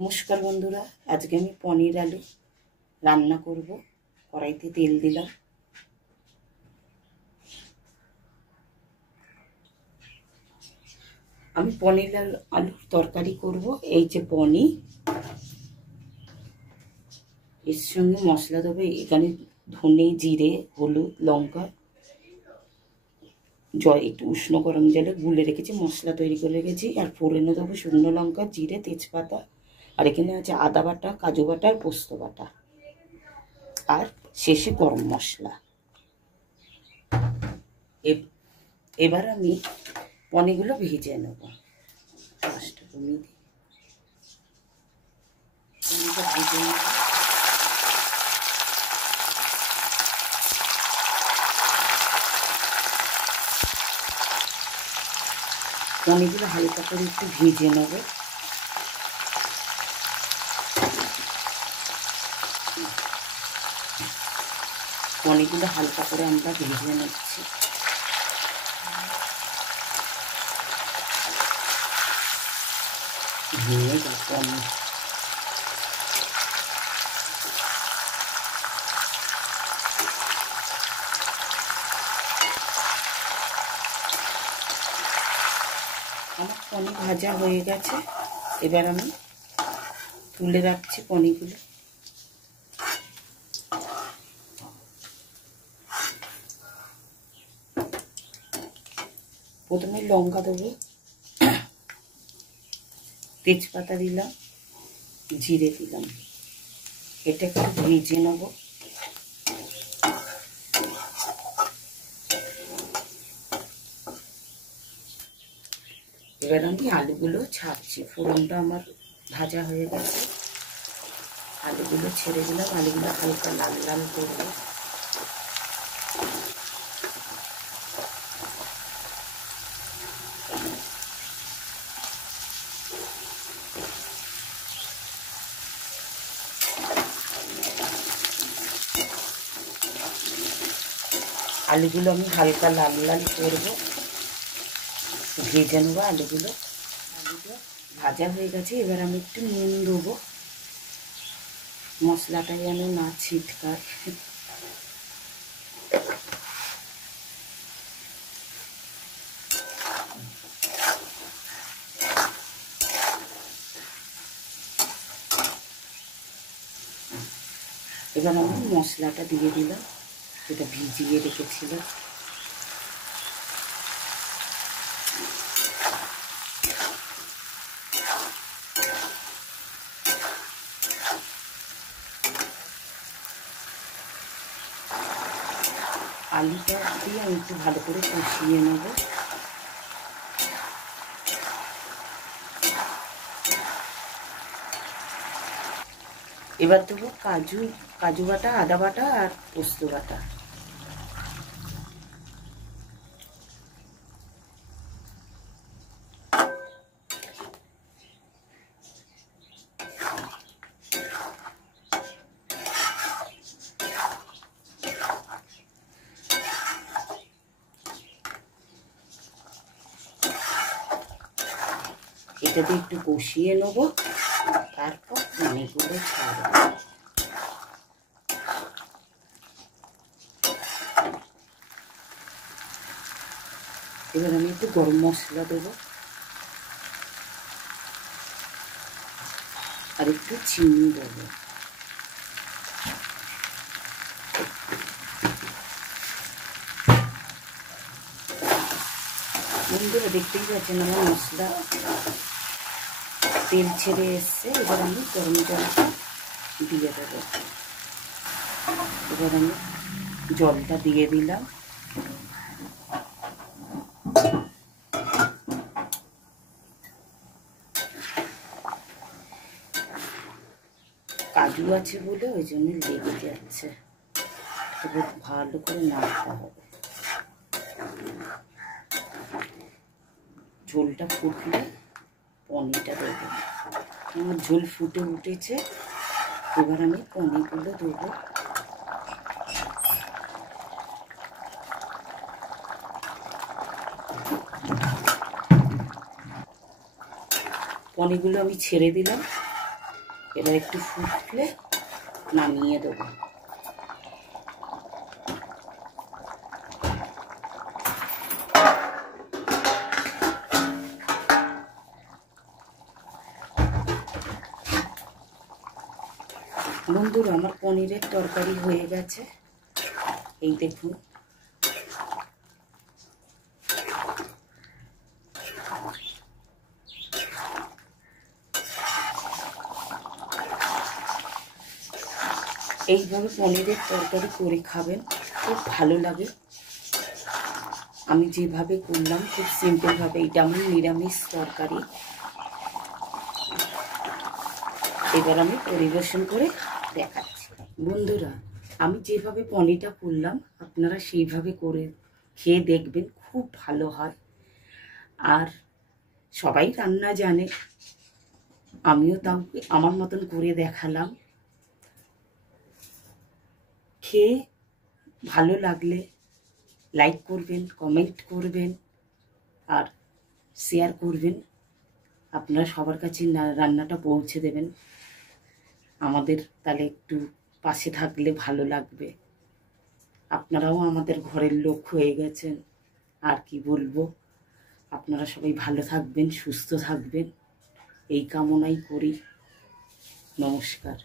নমস্কার বন্ধুরা, আজকে আমি পনির আলু রান্না করব। কড়াইতে তেল দিলাম। আমি পনির আলুর তরকারি করব। এই যে পনির, এর সঙ্গে মশলা দেবো। এখানে ধনে, জিরে, হলুদ, লঙ্কা, একটু উষ্ণ গরম জলে গুলে রেখেছি, মশলা তৈরি করে রেখেছি। আর ফোড়নে দেবো শুকনো লঙ্কা, জিরে, তেজপাতা। আর এখানে আছে আদা বাটা, কাজু বাটা আর পোস্ত বাটা। আর শেষে গরম মশলা। এবার আমি পনিরগুলো ভেজে নেব। গ্যাসটা কমিয়ে দিই। পনিরটা ভেজে নেব। পনিরগুলো হালকা করে একটু ভেজে নেব। পনিরগুলো হালকা করে আমরা ভেজে নিচ্ছি। ভেঙে যায় পনির। আমার পনির ভাজা হয়ে গেছে। এবার আমি তুলে রাখছি পনিরগুলো। প্রথমে লঙ্কা দেবো, তেজপাতা দিলাম, জিরে দিলাম। এটা একটু ভেজে নেব। এবার আমি আলুগুলো ছাড়ছি। ফোড়নটা আমার ভাজা হয়ে গেছে। আলুগুলো ছেড়ে দিলাম। আলুগুলো হালকা লাল লাল করবো। আলুগুলো আমি হালকা লাল লাল করবো, ভেজে নেবো আলুগুলো। আলুটা ভাজা হয়ে গেছে। এবার আমি একটু নুন দেবো, মশলাটা যেন না ছিটকায়। এবার আমি মশলাটা দিয়ে দিলাম, যেটা ভিজিয়ে রেখেছিলাম। আলুটা দিয়ে আমি একটু ভালো করে কষিয়ে নেব। এবার দেবো কাজু বাটা, আদা বাটা আর পোস্ত বাটা। এটাতে একটু কষিয়ে নেব, তারপর পনিরগুলো ছাড়ব। এবার আমি একটু গরম মশলা দেবো আর একটু চিনি দেবো। বন্ধুরা দেখতেই পাচ্ছেন আমার মশলা তেল ছেড়ে এসছে। এবার আমি গরম জলটা দিয়ে দেবো। এবার আমি জলটা দিয়ে দিলাম। কাজু আছে বলে ওই জন্য লেগে যাচ্ছে। এবার ভালো করে নাড়তে হবে। ঝোলটা ফুটলে পনিরটা দেবো। আমার ঝোল ফুটে উঠেছে। এবার আমি পনিরগুলো দেবো। পনিরগুলো আমি ছেড়ে দিলাম। এবার একটু ফুটলে নামিয়ে দেবো। বন্ধুরা, আমার পনিরের তরকারি হয়ে গেছে, এই দেখুন। এইভাবে পনিরের তরকারি করে খাবেন, খুব ভালো লাগে। আমি যেভাবে করলাম খুব সিম্পলভাবে, এটা আমার নিরামিষ তরকারি। এবার আমি পরিবেশন করে দেখাচ্ছি। বন্ধুরা, আমি যেভাবে পনিরটা করলাম আপনারা সেইভাবে করে খেয়ে দেখবেন, খুব ভালো হয়। আর সবাই রান্না জানে, আমিও তাও আমার মতন করে দেখালাম। খেয়ে ভালো লাগলে লাইক করবেন, কমেন্ট করবেন আর শেয়ার করবেন। আপনারা সবার কাছে রান্নাটা পৌঁছে দেবেন। আমাদের তাহলে একটু পাশে থাকলে ভালো লাগবে। আপনারাও আমাদের ঘরের লোক হয়ে গেছেন, আর কি বলবো। আপনারা সবাই ভালো থাকবেন, সুস্থ থাকবেন, এই কামনাই করি। নমস্কার।